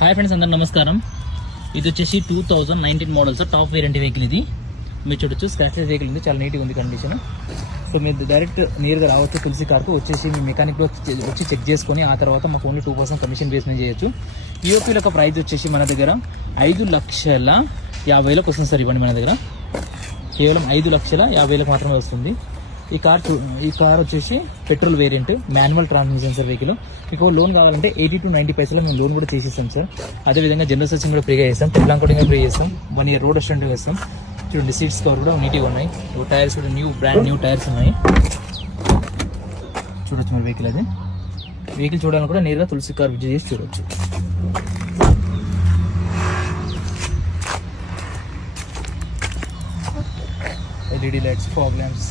Hi friends, అందరూ నమస్కారం. ఇది వచ్చేసి 2019 మోడల్స్ టాప్ వేరియంట్ వెహికల్. ఇది మీరు చూడొచ్చు, స్క్రాచెస్ వెహికల్ ఉంది, చాలా నీట్గా ఉంది కండిషన్. సో మీరు డైరెక్ట్ నేరుగా రావచ్చు తులసి కార్కు, వచ్చేసి మీ మెకానిక్లో వచ్చి చెక్ చేసుకొని ఆ తర్వాత మాకు ఓన్లీ 2% కమిషన్ బేస్ మీద చేయొచ్చు. ఈఓపీల యొక్క ప్రైస్ వచ్చేసి మన దగ్గర 5,50,000 వస్తుంది సార్. ఇవ్వండి, మన దగ్గర కేవలం 5,50,000 మాత్రమే వస్తుంది. ఈ కార్ వచ్చేసి petrol variant, manual transmission sir vehicle. మీకు లోన్ కావాలంటే 80 to 90 పైసలు మేము లోన్ కూడా చేసేస్తాం సార్. అదేవిధంగా జనరల్ సర్చింగ్ కూడా ఫ్రీగా చేస్తాం, టెబ్లాంక్ కోటింగ్ ఫ్రీ చేస్తాం, 1 year రోడ్ అసిస్టెంట్ వేస్తాం. చూడండి, సీట్స్ కవర్ కూడా నీట్గా ఉన్నాయి, టైర్స్ కూడా బ్రాండ్ న్యూ టైర్స్ ఉన్నాయి. చూడొచ్చు మరి వెహికల్. అది వెహికల్ చూడాలని కూడా నేరుగా తులసి కార్ విజిట్ చేసి చూడొచ్చు. LED lights, fog lamps,